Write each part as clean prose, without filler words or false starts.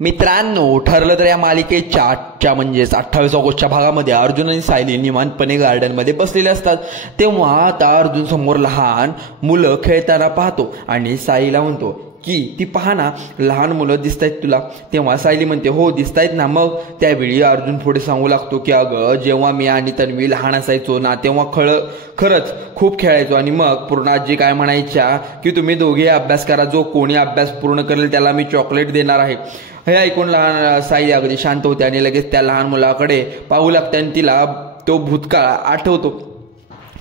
मित्रांनो, ठरलं तर या मालिकेच्या आजच्या म्हणजेच 28 ऑगस्टच्या भागामध्ये अर्जुन आणि सायली निवांतपणे गार्डनमध्ये बसलेले असतात. तेव्हा आता अर्जुन समोर लहान मुलं खेळताना पाहतो आणि सायलीला म्हणतो की ती पहा ना, लहान मुलं दिसतायत तुला. तेव्हा सायली म्हणते हो दिसतायत ना. मग त्यावेळी अर्जुन पुढे सांगू लागतो की अगं, जेव्हा मी आणि तन्वी लहान असायचो ना तेव्हा खरंच खूप खेळायचो. आणि मग पूर्ण आजी काय म्हणायच्या की तुम्ही दोघे अभ्यास करा, जो कोणी अभ्यास पूर्ण करेल त्याला मी चॉकलेट देणार आहे. हे ऐकून लहान सायली अगदी शांत होते आणि लगेच त्या लहान मुलाकडे पाहू लागते आणि तिला तो भूतकाळ आठवतो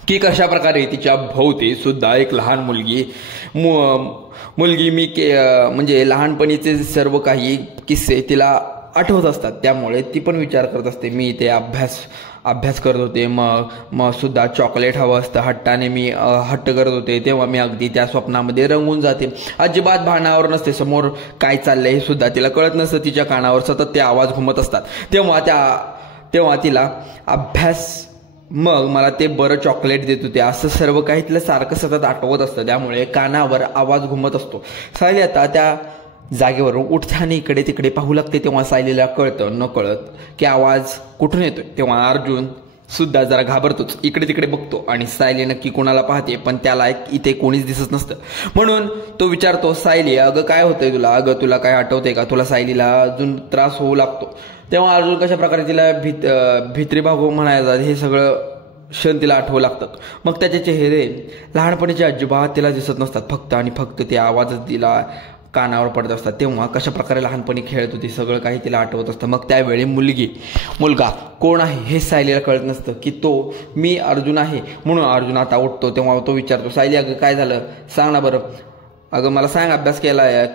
की कशा प्रकारे तिच्या भोवती सुद्धा एक लहान मुलगी म्हणजे लहानपणीचे सर्व काही किस्से तिला आठवत असतात. त्यामुळे ती पण विचार करत असते मी ते अभ्यास करत होते, मग सुद्धा चॉकलेट हवं असतं, हट्टाने मी हट्ट करत होते, तेव्हा मी अगदी त्या स्वप्नामध्ये रंगून जाते. अजिबात भानावर नसते, समोर काय चाललंय हे सुद्धा तिला कळत नसतं. तिच्या कानावर सतत ते आवाज घुमत असतात. तेव्हा तिला अभ्यास, मग मला ते बरं चॉकलेट देत होते, असं सर्व काही तिला सारखं सतत आठवत असतं. त्यामुळे कानावर आवाज घुमत असतो. सायली आता त्या जागेवरून उठताना इकडे तिकडे पाहू लागते. तेव्हा सायलीला कळतं न कळत की आवाज कुठून येतोय. तेव्हा अर्जुन सुद्धा जरा घाबरतोच, इकडे तिकडे बघतो आणि सायली नक्की कोणाला पाहते पण त्याला इथे कोणीच दिसत नसतं. म्हणून तो विचारतो सायली अगं काय होतंय तुला, अगं तुला काय आठवतंय का, तुला सायलीला अजून त्रास होऊ लागतो. तेव्हा अर्जुन कशा प्रकारे तिला भित्री भागू म्हणायला हे सगळं क्षण तिला आठवू लागतात. मग त्याचे चेहरे लहानपणीचे अजिबात तिला दिसत नसतात, फक्त आणि फक्त ते आवाजच तिला कानावर पडत असतात. तेव्हा कशा प्रकारे लहानपणी खेळत होती सगळं काही तिला आठवत असतं. मग त्यावेळी मुलगा कोण आहे हे सायलीला कळत नसतं की तो मी अर्जुन आहे. म्हणून अर्जुन आता उठतो. तेव्हा तो विचारतो सायली अगं काय झालं सांग ना बरं. अगं मला सांग, अभ्यास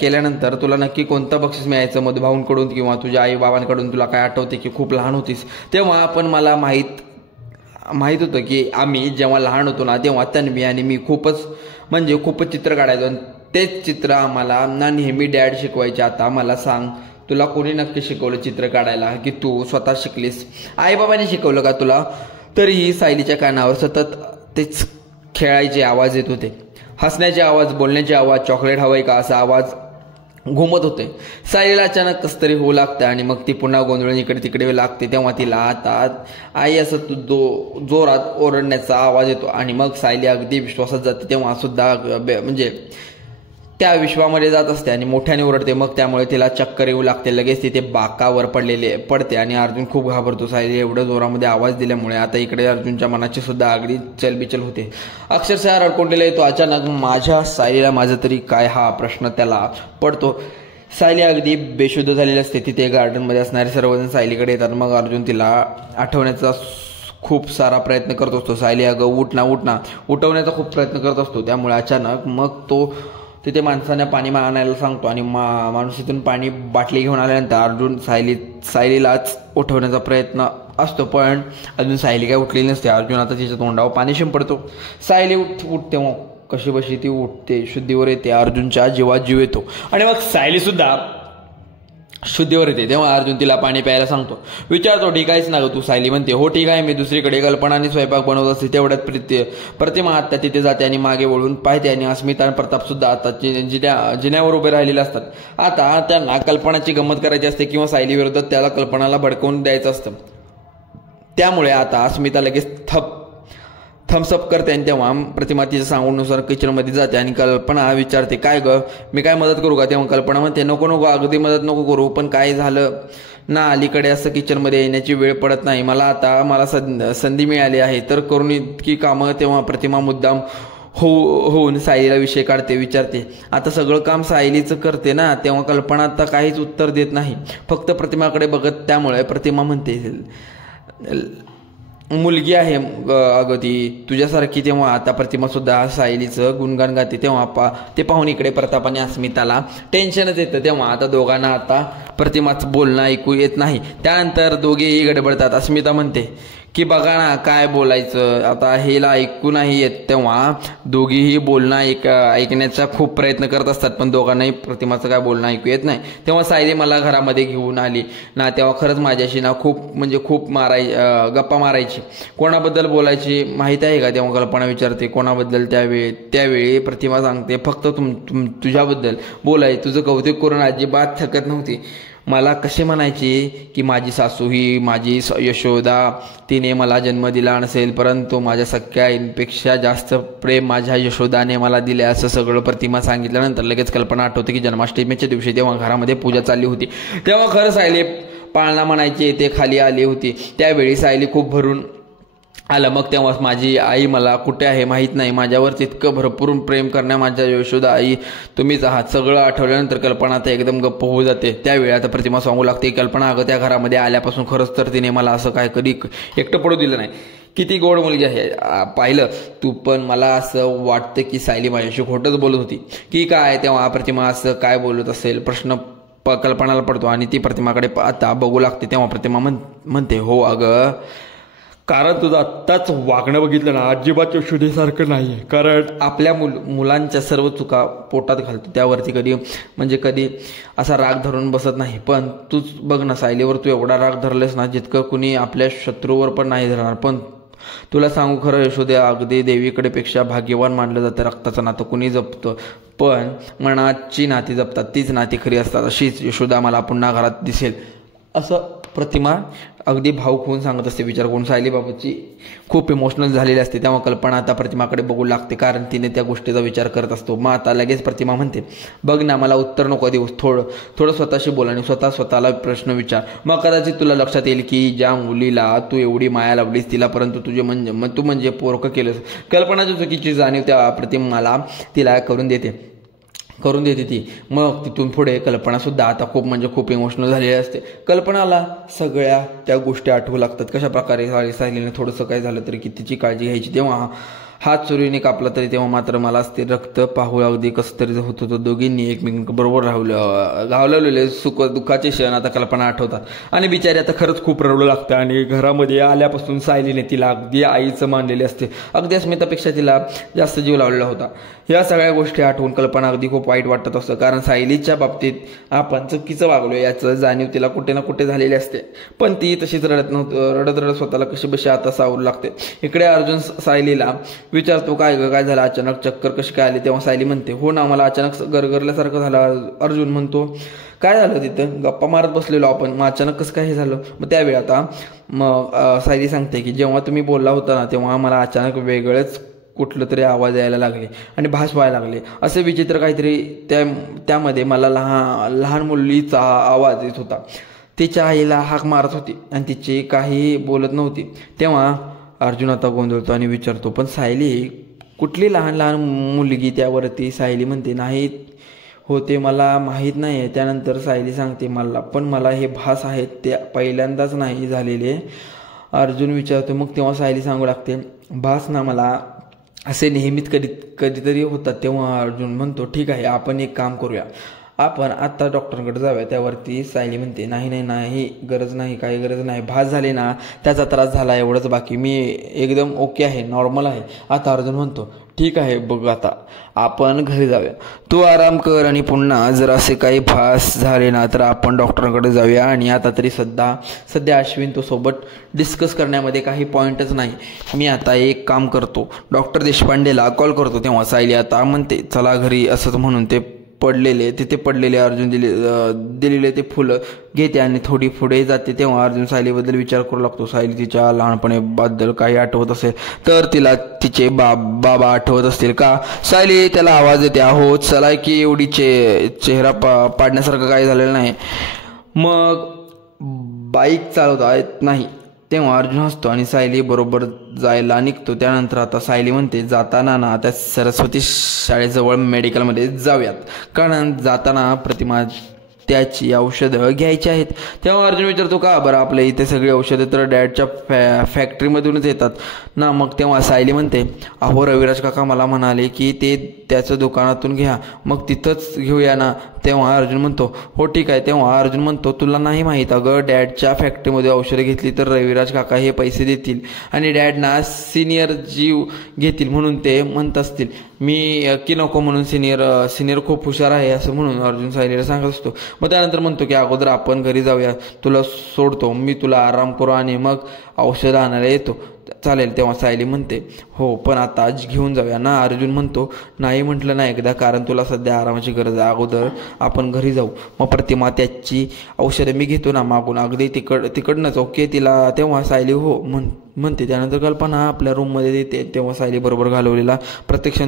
केल्यानंतर तुला नक्की कोणतं बक्षीस मिळायचं, मधुभाऊंकडून किंवा तुझ्या आई बाबांकडून. तुला काय आठवते की खूप लहान होतीस तेव्हा पण मला माहीत होतं की आम्ही जेव्हा लहान होतो ना तेव्हा तन्वी आणि मी खूपच चित्र काढायचो. तेच चित्र आम्हाला ना नेहमी डॅड शिकवायचे. आता मला सांग, तुला कोणी नक्की शिकवलं चित्र काढायला की तू स्वतः शिकलीस, आईबाबांनी शिकवलं का तुला. तरीही सायलीच्या कानावर सतत तेच खेळायचे आवाज येत होते, हसण्याचे आवाज, बोलण्याचे आवाज, चॉकलेट हवंय का असा आवाज घुमत होते. सायलीला अचानक कस तरी होऊ लागतं आणि मग ती पुन्हा गोंधळून इकडे तिकडे लागते. तेव्हा तिला आता आई असं जोरात ओरडण्याचा आवाज येतो आणि मग सायली अगदी विश्वासात जाते. तेव्हा सुद्धा त्या विश्वामध्ये जात असते आणि मोठ्याने ओरडते. मग त्यामुळे तिला चक्कर येऊ लागते. लगेच तिथे बाकावर पडते आणि अर्जुन खूप घाबरतो. सायली एवढं जोरामध्ये आवाज दिल्यामुळे आता इकडे अर्जुनच्या मनाची सुद्धा अगदी चलबिचल होते. अक्षरशः रडकोंडीला येतो. अचानक माझ्या सायलीला माझं तरी काय हा प्रश्न त्याला पडतो. सायली अगदी बेशुद्ध झालेली असते. तिथे गार्डनमध्ये असणारे सर्वजण सायलीकडे येतात. मग अर्जुन तिला आठवण्याचा खूप सारा प्रयत्न करत असतो. सायली अगं उठ ना उठवण्याचा खूप प्रयत्न करत असतो. त्यामुळे अचानक मग तो तिथे माणसाने पाणी आणायला सांगतो आणि माणूस इथून पाणी बाटली घेऊन आल्यानंतर अर्जुन सायलीलाच उठवण्याचा प्रयत्न असतो. पण अजून सायली काय उठलेली नसते. अर्जुन आता तिच्या तोंडावर पाणी शिंपडतो. सायली उठते. मग कशी बशी ती उठते, शुद्धीवर येते. अर्जुनच्या जीवात जीव येतो आणि मग सायली सुद्धा शुद्धीवर येते. तेव्हा अर्जुन तिला पाणी प्यायला सांगतो. विचारतो ठीक आहेस ना ग तू. सायली म्हणते हो ठीक आहे मी. दुसरीकडे कल्पनाने स्वयंपाक बनवत असते तेवढ्यात प्रतिमा आता तिथे जाते आणि मागे वळून पाहते आणि अस्मिता आणि प्रताप सुद्धा आता जिन्यावर उभे राहिलेले असतात. आता त्यांना कल्पनाची गंमत करायची असते किंवा सायली विरोधात त्याला कल्पनाला भडकवून द्यायचं असतं. त्यामुळे आता अस्मिता लगेच थम्सअप करते आणि तेव्हा प्रतिमा तिच्या सांगूनुसार किचनमध्ये जाते आणि कल्पना विचारते काय ग मी काय मदत करू का. तेव्हा कल्पना म्हणते नको अगदी मदत नको करू, पण काय झालं ना अलीकडे असं किचनमध्ये येण्याची वेळ पडत नाही मला संधी मिळाली आहे तर करून इतकी कामं. तेव्हा प्रतिमा मुद्दाम होऊन सायलीला विषय काढते, विचारते आता सगळं काम सायलीचं करते ना. तेव्हा कल्पना आता काहीच उत्तर देत नाही, फक्त प्रतिमाकडे बघत. त्यामुळे प्रतिमा म्हणते मुलगी आहे अगं ती तुझ्यासारखी. तेव्हा आता प्रतिमा सुद्धा सायलीचं गुणगान गाते. तेव्हा ते पाहून इकडे प्रताप आणि अस्मिताला टेन्शनच येतं. तेव्हा आता दोघांना आता प्रतिमाचं बोलणं ऐकू येत नाही. त्यानंतर दोघेही गडबडतात. अस्मिता म्हणते की बघा ना काय बोलायचं आता हेला ऐकू नाही येत. तेव्हा दोघीही बोलणं ऐकण्याचा खूप प्रयत्न करत असतात पण दोघांनाही प्रतिमाचं काय बोलणं ऐकू येत नाही. तेव्हा सायली मला घरामध्ये घेऊन आली ना तेव्हा खरंच माझ्याशी ना खूप गप्पा मारायची. कोणाबद्दल बोलायची माहीत आहे का. तेव्हा कल्पना विचारते कोणाबद्दल. त्यावेळी प्रतिमा सांगते फक्त तुझ्याबद्दल बोलाय. तुझं कौतुक करून अजिबात थकत नव्हती. मला कसे म्हणायचे की माझी सासू ही माझी यशोदा, तिने मला जन्म दिला नसेल परंतु माझ्या सख्या आईंपेक्षा जास्त प्रेम माझ्या यशोदाने मला दिले, असं सगळं प्रतिमा सांगितल्यानंतर लगेच कल्पना आठवते की जन्माष्टमीच्या दिवशी तेव्हा घरामध्ये पूजा चालली होती. तेव्हा खरं सायली पाळणा म्हणायचे ते खाली आली होती. त्यावेळी सायली खूप भरून आलं. मग तेव्हा माझी आई मला कुठे आहे माहीत नाही, माझ्यावर तितकं भरपूर प्रेम करण्या माझ्या यशोदा आई तुम्हीच आहात. सगळं आठवल्यानंतर कल्पना आता एकदम गप्प होऊ जाते. त्यावेळी आता प्रतिमा सांगू लागते, कल्पना अगं त्या घरामध्ये आल्यापासून खरंच तर तिने मला असं काय कधी एकटं पडू दिलं नाही. किती गोड मुलगी आहे पाहिलं तू. पण मला असं वाटतं की सायली माझ्याशी खोटंच बोलत होती की काय. तेव्हा प्रतिमा असं काय बोलत असेल प्रश्न कल्पनाला पडतो आणि ती प्रतिमाकडे आता बघू लागते. तेव्हा प्रतिमा म्हणते हो अगं, कारण तुझं आत्ताच वागणं बघितलं ना अजिबात यशोदेसारखं नाही आहे. कारण आपल्या मुलांच्या सर्व चुका पोटात घालतो, त्यावरती कधी असा राग धरून बसत नाही. पण तूच बघ ना सायलीवर तू एवढा राग धरलेस ना जितकं कुणी आपल्या शत्रूवर पण नाही धरणार. पण तुला सांगू खरं यशोदे, अगदी देवीकडे पेक्षा भाग्यवान मानलं जातं. रक्ताचं नातं कुणी जपतं पण मनाची नाती जपतात, तीच नाती खरी असतात. अशीच यशोदा मला पुन्हा घरात दिसेल असं प्रतिमा अगदी भावूक होऊन सांगत असते. विचार करून सायलीबाबतची खूप इमोशनल झालेली असते. तेव्हा कल्पना आता प्रतिमाकडे बघू लागते कारण तिने त्या गोष्टीचा विचार करत असतो. मग आता लगेच प्रतिमा म्हणते बघ ना मला उत्तर नको देऊस, थोडं स्वतःशी बोल आणि स्वतःला प्रश्न विचार. मग कदाचित तुला लक्षात येईल की ज्या मुलीला तू एवढी माया लावलीस तिला परंतु तू म्हणजे पोरकं केलंस. कल्पनाची चुकीची जाणीव त्या प्रतिमाला तिला करून देते ती. मग तिथून पुढे कल्पनासुद्धा आता खूप इमोशनल झालेली असते. कल्पनाला सगळ्या त्या गोष्टी आठवू लागतात. कशा प्रकारे सायलीने थोडंसं काय झालं तरी कितीची काळजी घ्यायची. तेव्हा हात चोरीने कापला तरी तेव्हा मात्र मला ते रक्त पाहू अगदी कसं तरी होत होतं. दोघींनी एकमेकांबरोबर घालवलेले सुख दुःखाचे क्षण आता कल्पना आठवतात आणि बिचारी आता खरंच खूप रडू लागतं. आणि घरामध्ये आल्यापासून सायलीने तिला अगदी आईचं मानलेले असते. अगदी अस्मितापेक्षा तिला जास्त जीव लावलेला होता. या सगळ्या गोष्टी आठवून कल्पना अगदी खूप वाईट वाटत असतं. कारण सायलीच्या बाबतीत आपण चुकीचं वागलो याचं जाणीव तिला कुठे ना कुठे झालेली असते. पण ती तशीच रडत स्वतःला कशी बशी आता सावरू लागते. इकडे अर्जुन सायलीला विचारतो काय झालं अचानक चक्कर कशी काय आली. तेव्हा सायली म्हणते हो ना मला अचानक गरगरल्यासारखं झालं. अर्जुन म्हणतो काय झालं तिथं, गप्पा मारत बसलेलो आपण, मग अचानक कसं काय हे झालं. मग त्यावेळी आता सायली सांगते की जेव्हा तुम्ही बोलला होता ना तेव्हा मला अचानक वेगळंच कुठलं तरी आवाज यायला लागले आणि भास व्हायला लागले. असे विचित्र काहीतरी त्यामध्ये मला लहान मुलीचा आवाज येत होता. तिच्या आईला हाक मारत होती आणि तिची काही बोलत नव्हती. तेव्हा अर्जुन आता गोंधळतो आणि विचारतो पण सायली कुठली लहान मुलगी. त्यावरती सायली म्हणते नाही होते मला माहीत नाही आहे. त्यानंतर सायली सांगते मला हे भास आहेत ते पहिल्यांदाच नाही झालेले. अर्जुन विचारतो मग तेव्हा सायली सांगू लागते भास ना मला असे नेहमीच कधीतरी होतात. तेव्हा अर्जुन म्हणतो ठीक आहे आपण एक काम करूया, आपण आत्ता डॉक्टरकडे जाऊया. त्यावरती सायली म्हणते नाही गरज नाही, काही गरज नाही. भास झाले ना त्याचा त्रास झाला एवढंच बाकी, मी एकदम ओके आहे, नॉर्मल आहे. आता अर्जुन म्हणतो ठीक आहे बघ आता आपण घरी जाऊया, तू आराम कर आणि पुन्हा जर असे काही भास झाले ना तर आपण डॉक्टरकडे जाऊया. आणि आता तरी सध्या अश्विन तो सोबत डिस्कस करण्यामध्ये काही पॉईंटच नाही. मी आता एक काम करतो, डॉक्टर देशपांडेला कॉल करतो. तेव्हा सायली आता म्हणते चला घरी. असंच म्हणून तिथे पडलेले अर्जुन दिलेले ते फुलं घेते आणि थोडी पुढे जाते. तेव्हा अर्जुन सायलीबद्दल विचार करू लागतो. सायली तिच्या लहानपणीबद्दल काही आठवत असेल तर तिला तिचे बाबा आठवत असतील का. सायली त्याला आवाज देते अहो चला की एवढी चेहरा पाडण्यासारखं काही झालेलं नाही. मग बाईक चालवता येत नाही. तेव्हा अर्जुन हसतो आणि सायली बरोबर जायला निघतो. त्यानंतर आता सायली म्हणते जाताना ना त्या सरस्वती शाळेजवळ मेडिकलमध्ये जाऊयात, कारण जाताना प्रतिमा त्याची औषधं घ्यायची आहेत. तेव्हा अर्जुन विचारतो का बरं आपल्या इथे सगळी औषधं तर डॅडच्या फॅक्टरीमधूनच येतात ना. मग तेव्हा सायली म्हणते अहो रविराज काका मला म्हणाले की ते त्याचं दुकानातून घ्या, मग तिथंच घेऊया ना. तेव्हा अर्जुन म्हणतो हो ठीक आहे. तेव्हा अर्जुन म्हणतो तुला नाही माहीत अगं डॅडच्या फॅक्टरीमध्ये औषधं घेतली तर रविराज काका हे पैसे देतील आणि डॅडना सिनियर जीव घेतील म्हणून ते म्हणत असतील. मी की नको म्हणून सिनियर खूप हुशार आहे असं म्हणून अर्जुन सायलीला सांगत असतो. मग त्यानंतर म्हणतो की अगोदर आपण घरी जाऊया, तुला सोडतो, मी तुला आराम करू आणि मग औषध आणायला येतो, चालेल. तेव्हा सायली म्हणते हो, पण आता आज घेऊन जाऊया ना. अर्जुन म्हणतो नाही म्हटलं ना एकदा, कारण तुला सध्या आरामाची गरज आहे, अगोदर आपण घरी जाऊ. मग प्रतिमा त्याची औषधं मी घेतो ना मागून, अगदी तिकडनंच ओके तिला. तेव्हा सायली हो म्हणते. त्यानंतर कल्पना आपल्या रूममध्ये येते. तेव्हा सायली बरोबर घालवलेला प्रत्यक्ष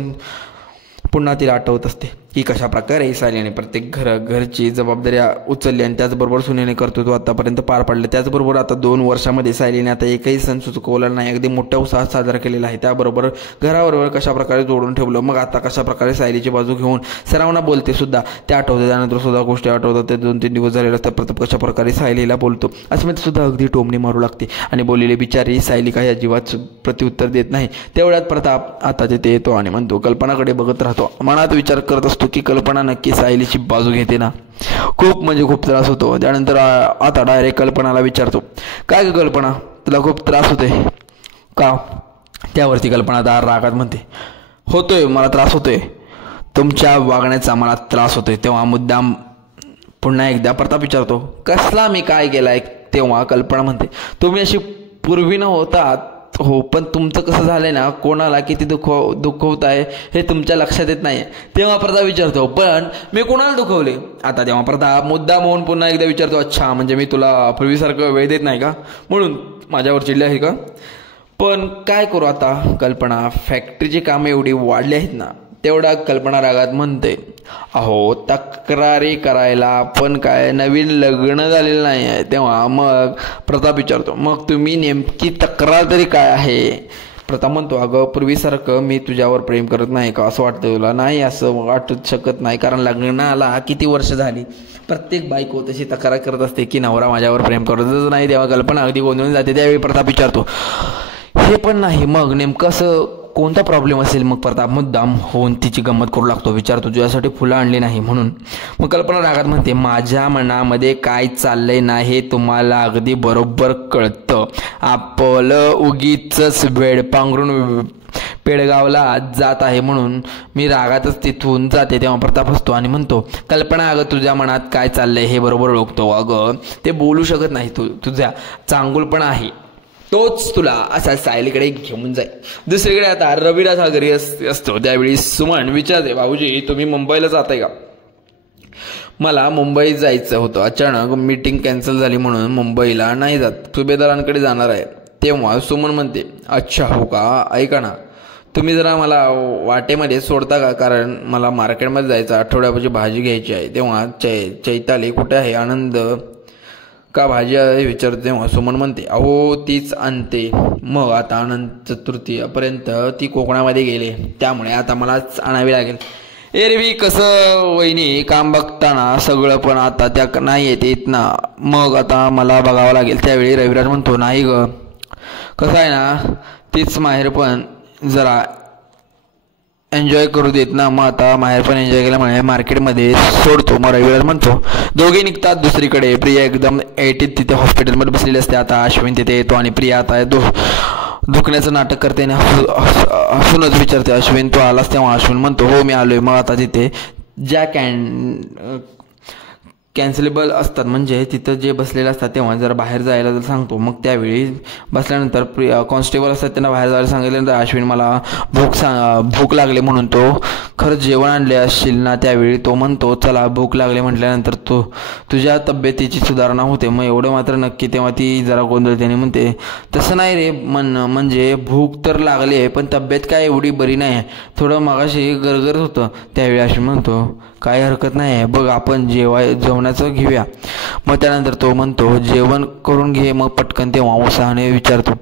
पुन्हा तिला आठवत असते की कशा प्रकारे सायलीने प्रत्येक घरची जबाबदाऱ्या उचलली आणि त्याचबरोबर सुनेने कर्तृत्व आतापर्यंत पार पाडले. त्याचबरोबर आता 2 वर्षामध्ये सायलीने आता एकही सण चुकवला नाही, अगदी मोठ्या उत्साहात साजरा केलेला आहे. त्याबरोबर घराबरोबर कशा प्रकारे जोडून ठेवलं, मग आता कशा प्रकारे सायलीची बाजू घेऊन सर्वांना बोलते सुद्धा ते आठवते. त्यानंतर सुद्धा गोष्टी आठवतात. ते 2-3 दिवस झालेले असतात. प्रताप कशा प्रकारे सायलीला बोलतो अस्मिता सुद्धा अगदी टोमणी मारू लागते आणि बोललेली बिचारी सायली काही अजिबात प्रत्युत्तर देत नाही. तेवढ्यात प्रताप आता तिथे येतो आणि म्हणतो, कल्पनाकडे बघत राहतो. मनात विचार करत असतो की कल्पना नक्की सायलीची बाजू घेते ना. खूप त्रास होतो. त्यानंतर आता डायरेक्ट कल्पनाला विचारतो, काय ग कल्पना, तुला खूप त्रास होतोय का? त्यावरती कल्पना रागात म्हणते, होतोय, मला त्रास होतोय, तुमच्या वागण्याचा मला त्रास होतोय. तेव्हा मुद्दाम पुन्हा एकदा प्रताप विचारतो, कसला मी काय केलाय? तेव्हा कल्पना म्हणते, तुम्ही अशी पूर्वी न होतात हो, पण तुमचं कसं झालंय ना, कोणाला किती दुखवत आहे हे तुमच्या लक्षात येत नाही. तेव्हा प्रताप विचारतो, पण मी कोणाला दुखवले? आता तेव्हा प्रताप मुद्दा म्हणून पुन्हा एकदा विचारतो, अच्छा म्हणजे मी तुला पूर्वीसारखं वेळ देत नाही का, म्हणून माझ्यावर चिडले आहे का? पण काय करू आता कल्पना, फॅक्टरीची कामं एवढी वाढली आहेत ना. तेवढा कल्पना रागात म्हणते, अहो तक्रारी करायला पण काय नवीन लग्न झालेलं नाही आहे. तेव्हा मग प्रताप विचारतो, मग तुम्ही नेमकी तक्रार तरी काय आहे? प्रताप म्हणतो, अगं पूर्वीसारखं मी तुझ्यावर प्रेम करत नाही का असं वाटतं तुला? नाही, असं वाटूच शकत नाही, कारण लग्नाला किती वर्ष झाली. प्रत्येक बायको तशी तक्रार करत असते की नवरा माझ्यावर प्रेम करतच नाही. तेव्हा कल्पना अगदी गोंधळून जाते. त्यावेळी प्रताप विचारतो, हे पण नाही, मग नेमकं असं कोणता प्रॉब्लेम असेल? मग प्रताप मुद्दाम होऊन तिची गंमत करू लागतो. विचारतो, तुझ्यासाठी फुलं आणली नाही म्हणून. मग कल्पना रागात म्हणते, माझ्या मनामध्ये काय चाललंय ना हे तुम्हाला अगदी बरोबर कळतं. आपलं उगीच वेळ पांघरून पेडगावला जात आहे म्हणून मी रागातच तिथून जाते. तेव्हा प्रताप हसतो आणि म्हणतो, कल्पना अगं तुझ्या मनात काय चाललंय हे बरोबर ओळखतो. अगं ते बोलू शकत नाही, तुझ्या चांगुलपणा आहे तोच तुला असा सायलीकडे घेऊन जाईल. दुसरीकडे आता रविराज हा घरी असतो. त्यावेळी सुमन विचारते, भाऊजी तुम्ही मुंबईला जाताय का? मला मुंबईत जायचं होतं, अचानक मीटिंग कॅन्सल झाली म्हणून मुंबईला नाही जात, सुभेदारांकडे जाणार आहे. तेव्हा सुमन म्हणते, अच्छा हो का, ऐका ना, तुम्ही जरा मला वाटेमध्ये सोडता का, कारण मला मार्केटमध्ये जायचं, आठवड्यापासून भाजी घ्यायची आहे. तेव्हा चैताली कुठे आहे? आनंद का भाजी विचारते. तेव्हा सुमन म्हणते, अहो तीच आणते. मग आता अनंत चतुर्थीपर्यंत ती कोकणामध्ये गेले, त्यामुळे आता मलाच आणावी लागेल. एरवी कसं वहिनी काम बघताना सगळं, पण आता त्या नाही येत ना, मग आता मला बघावं लागेल. त्यावेळी रविराज म्हणतो, नाही ग, कसं आहे ना, तीच माहेर पण जरा एन्जॉय करू देत ना. मग आता माहेर पण एन्जॉय केल्यामुळे मार्केटमध्ये सोडतो. मग रविराज म्हणतो, दोघे निघतात दुसरीकडे. प्रिया एकदम एटीत तिथे हॉस्पिटलमध्ये बसलेली असते. आता अश्विन तिथे येतो आणि प्रिया आता दुखण्याचं नाटक करते आणि हसूनच विचारते, अश्विन तू आलास? तेव्हा अश्विन म्हणतो, हो मी आलोय. मग आता तिथे ज्या कॅन्सलेबल असतात, म्हणजे तिथं जे बसलेले असतात, तेव्हा जर बाहेर जायला जर सांगतो. मग त्यावेळी बसल्यानंतर कॉन्स्टेबल असतात, त्यांना बाहेर जायला सांगितल्यानंतर अश्विन मला भूक लागले म्हणून तो खरंच जेवण आणले असशील ना. त्यावेळी तो म्हणतो, चला भूक लागले म्हटल्यानंतर तुझ्या तब्येतीची सुधारणा होते, मग एवढं मात्र नक्की? तेव्हा ती जरा गोंधळते आणि म्हणते, तसं नाही रे, म्हणजे भूक तर लागली आहे पण तब्येत काय एवढी बरी नाही, थोडं मगाशी गरगरत होतं. त्यावेळी अश्विन म्हणतो, काही हरकत नाही आहे, बघ आपण जेवणाचं घेऊया. मग त्यानंतर तो म्हणतो, जेवण करून घे मग पटकन. तेव्हा उत्साहाने विचारतो,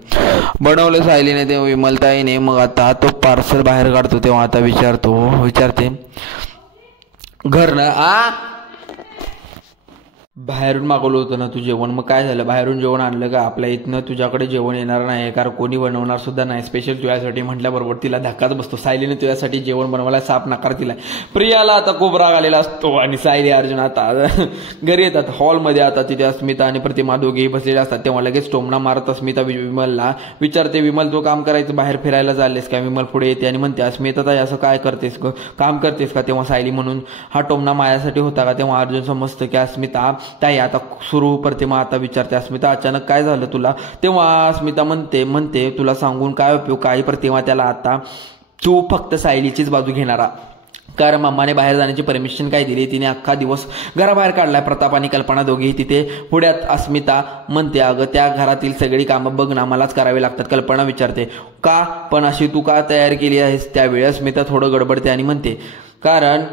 बनवलं सायलीने? तेव्हा विमलताईने. मग आता तो पार्सल बाहेर काढतो. तेव्हा आता विचारते, घर ना बाहेरून मागवलं होतं ना तू जेवण, मग काय झालं? बाहेरून जेवण आणलं का? आपल्या इथनं तुझ्याकडे जेवण येणार नाही, कारण कोणी बनवणार सुद्धा नाही, स्पेशल तुझ्यासाठी म्हटल्याबरोबर तिला धक्काच बसतो. सायलीने तुझ्यासाठी जेवण बनवायला साफ नकार दिलाय. प्रियाला आता खूप राग आलेला असतो आणि सायली अर्जुन आता घरी येतात. हॉलमध्ये आता तिथे अस्मिता आणि प्रतिमा दोघेही बसलेले असतात. तेव्हा लगेच टोमणा मारत अस्मिता विमलला विचारते, विमल तू काम करायचं बाहेर फिरायला चाललेस का? विमल पुढे येते आणि म्हणते, अस्मिता ताई असं काय करतेस, काम करतेस का? तेव्हा सायली म्हणून हा टोमणा माझ्यासाठी होता का? तेव्हा अर्जुन समजतं की अस्मिता ताई आता सुरू. प्रतिमा आता विचारते, अस्मिता अचानक काय झालं तुला? तेव्हा अस्मिता म्हणते तुला सांगून काय उपयोग काही. प्रतिमा त्याला, आता तू फक्त सायलीचीच बाजू घेणारा, कारण मम्माने बाहेर जाण्याची परमिशन काय दिली? तिने अख्खा दिवस घराबाहेर काढलाय. प्रताप आणि कल्पना दोघेही तिथे. पुढ्यात अस्मिता म्हणते, अगं त्या घरातील सगळी कामं बघ ना, मलाच करावी लागतात. कल्पना विचारते, का? पण अशी तू का तयार केली आहेस? त्यावेळी अस्मिता थोडं गडबडते आणि म्हणते, कारण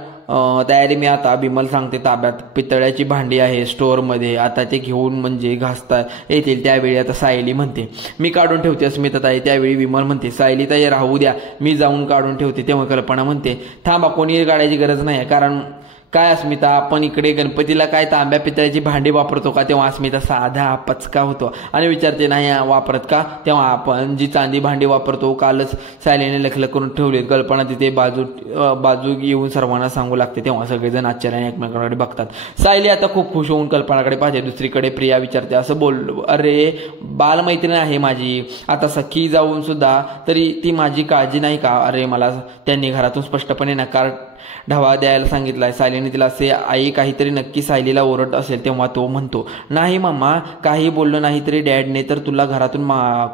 तयारी मी आता विमल सांगते ताब्यात पितळ्याची भांडी आहे स्टोअरमध्ये, आता ते घेऊन म्हणजे घासता येतील. त्यावेळी आता सायली म्हणते, मी काढून ठेवते अस्मिता ताई. त्यावेळी विमल म्हणते, सायली ताई राहू द्या, मी जाऊन काढून ठेवते. तेव्हा कल्पना म्हणते, थांबा, कोणी काढायची गरज नाही, कारण काय अस्मिता आपण इकडे गणपतीला काय तांब्या पितळ्याची भांडी वापरतो का? तेव्हा अस्मिता साधा पचका होतो आणि विचारते, नाही वापरत का? तेव्हा आपण जी चांदी भांडी वापरतो कालच सायलीने लखलख करून ठेवली. कल्पना तिथे बाजू येऊन सर्वांना सांगू लागते. तेव्हा सगळेजण आश्चर्याने एकमेकांकडे बघतात. सायली आता खूप खुश होऊन कल्पनाकडे पाहते. दुसरीकडे प्रिया विचारते, असं बोल, अरे बालमैत्रीण आहे माझी, आता सखी जाऊन सुद्धा तरी ती माझी काळजी नाही का? अरे मला त्यांनी घरातून स्पष्टपणे नकार ढवा द्यायला सांगितलाय. सायलीने तिला असे, आई काहीतरी नक्की सायलीला ओरडत असेल. तेव्हा तो म्हणतो, नाही मम्मा, काही बोललो नाही तरी डॅडने तर तुला घरातून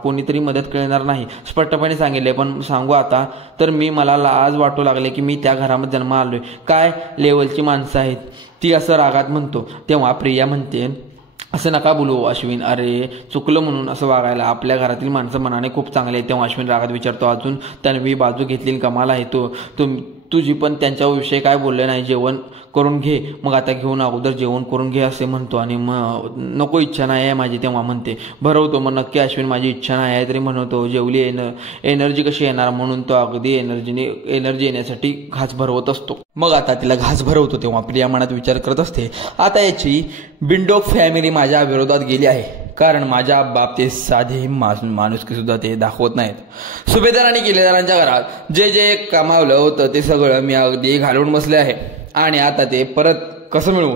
कोणीतरी मदत करणार नाही स्पष्टपणे सांगितले. पण सांगू आता तर मला लाज वाटू लागले की मी त्या घरामध्ये जन्म आलोय. काय लेवलची माणसं आहेत ती, असं रागात म्हणतो. तेव्हा प्रिया म्हणते, असं नका बोलू अश्विन, अरे चुकलं म्हणून असं वागायला, आपल्या घरातील माणसं मनाने खूप चांगले आहेत. तेव्हा अश्विन रागात विचारतो, अजून तन्वी बाजू घेतली, कमाल आहे तुझी, पण त्यांच्याविषयी काय बोलले नाही, जेवण करून घे. मग आता घेऊन अगोदर जेवण करून घे असे म्हणतो आणि मग नको, इच्छा नाही आहे माझी. तेव्हा म्हणते, भरवतो. मग नक्की अश्विन माझी इच्छा नाही आहे तरी म्हणतो, जेवली एनर्जी कशी येणार, म्हणून तो अगदी एनर्जी येण्यासाठी घास भरवत असतो. मग आता तिला घास भरवतो. तेव्हा प्रिया मनात विचार करत असते, आता याची बिंडोक फॅमिली माझ्या विरोधात गेली आहे, कारण माझ्या बाबतीत साधे माणुसकी सुद्धा ते दाखवत नाहीत. सुभेदार आणि किल्लेदारांच्या घरात जे कमावलं होतं ते सगळं मी अगदी घालवून बसले आहे आणि आता ते परत कसं मिळवू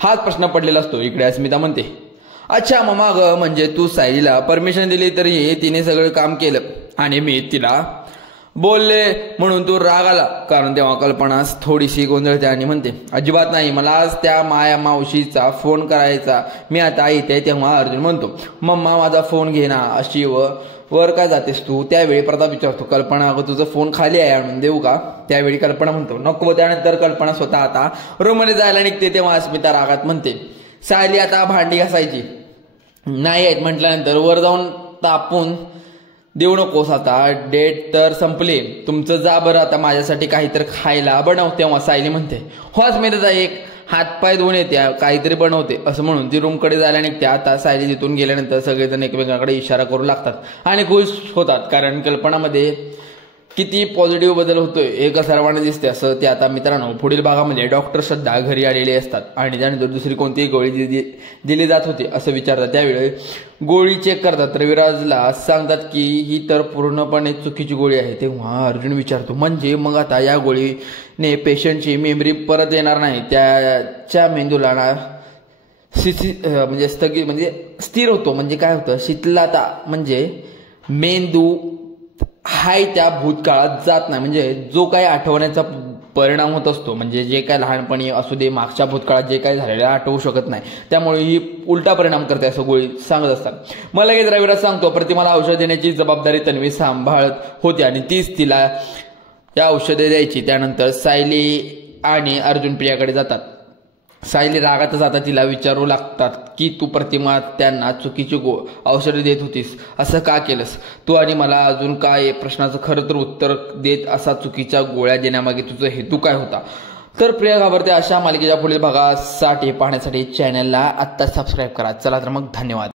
हाच प्रश्न पडलेला असतो. इकडे अस्मिता म्हणते, अच्छा मम्मा ग, म्हणजे तू सायलीला परमिशन दिली तरी तिने सगळं काम केलं आणि मी तिला बोलले म्हणून तू राग आला? कारण तेव्हा कल्पना थोडीशी गोंधळते आणि म्हणते, अजिबात नाही, मला आज त्या माया मावशीचा फोन करायचा, मी आता इथे. तेव्हा अर्जुन म्हणतो, मम्मा माझा फोन घे ना, अशी वर काय जातेस तू? त्यावेळी प्रताप विचारतो, कल्पना अगं तुझं फोन खाली आहे, आणून देऊ का? त्यावेळी कल्पना म्हणतो, नको. त्यानंतर कल्पना स्वतः आता रूममध्ये जायला निघते. तेव्हा अस्मिता रागात म्हणते, सायली आता भांडी घासायची नाही आहेत म्हटल्यानंतर वर जाऊन तापून देऊ नकोस, आता डेट तर संपली, तुमचं जा बरं, आता माझ्यासाठी काहीतरी खायला बनव. तेव्हा सायली म्हणते, हो अस्मिता एक हातपाय धुवून येते, काहीतरी बनवते, असं म्हणून ती रूमकडे जायला निघते. आता सायली तिथून गेल्यानंतर सगळेजण एकमेकांकडे इशारा करू लागतात आणि खुश होतात, कारण कल्पनामध्ये किती पॉझिटिव्ह बदल होतोय हे सर्वांना दिसते. असं ते आता मित्रांनो पुढील भागामध्ये डॉक्टर श्रद्धा घरी आलेले असतात आणि त्यानंतर दुसरी कोणतीही गोळी दिली जात होती असं विचारतात. त्यावेळी गोळी चेक करतात, रविराजला सांगतात की ही तर पूर्णपणे चुकीची गोळी आहे. तेव्हा अर्जुन विचारतो, म्हणजे मग आता या गोळीने पेशंटची मेमरी परत येणार नाही, त्याच्या मेंदूला म्हणजे स्थगित म्हणजे स्थिर होतो, म्हणजे काय होतं, शिथिलता, म्हणजे मेंदू हाय त्या भूतकाळात जात नाही, म्हणजे जो काही आठवण्याचा परिणाम होत असतो, म्हणजे जे काय लहानपणी असू दे मागच्या भूतकाळात जे काय झालेलं आठवू शकत नाही, त्यामुळे ही उलटा परिणाम करते असं गोळी सांगत असतात. मग लगेच रविराज सांगतो, प्रतिमाला औषध देण्याची जबाबदारी तन्वी सांभाळत होती आणि तीच तिला या औषधे द्यायची. त्यानंतर सायली आणि अर्जुन प्रियाकडे जातात. सायली रागातच आता तिला विचारू लागतात की तू प्रतिमा त्यांना चुकीची औषधे देत होतीस, असं का केलंस तू, आणि मला अजून काय प्रश्नाचं खरं तर उत्तर देत असा चुकीच्या गोळ्या देण्यामागे तुझा हेतू काय होता. तर प्रिया घाबरते अशा मालिकेच्या पुढील भागासाठी पाहण्यासाठी चॅनलला आत्ता सबस्क्राईब करा. चला तर मग धन्यवाद.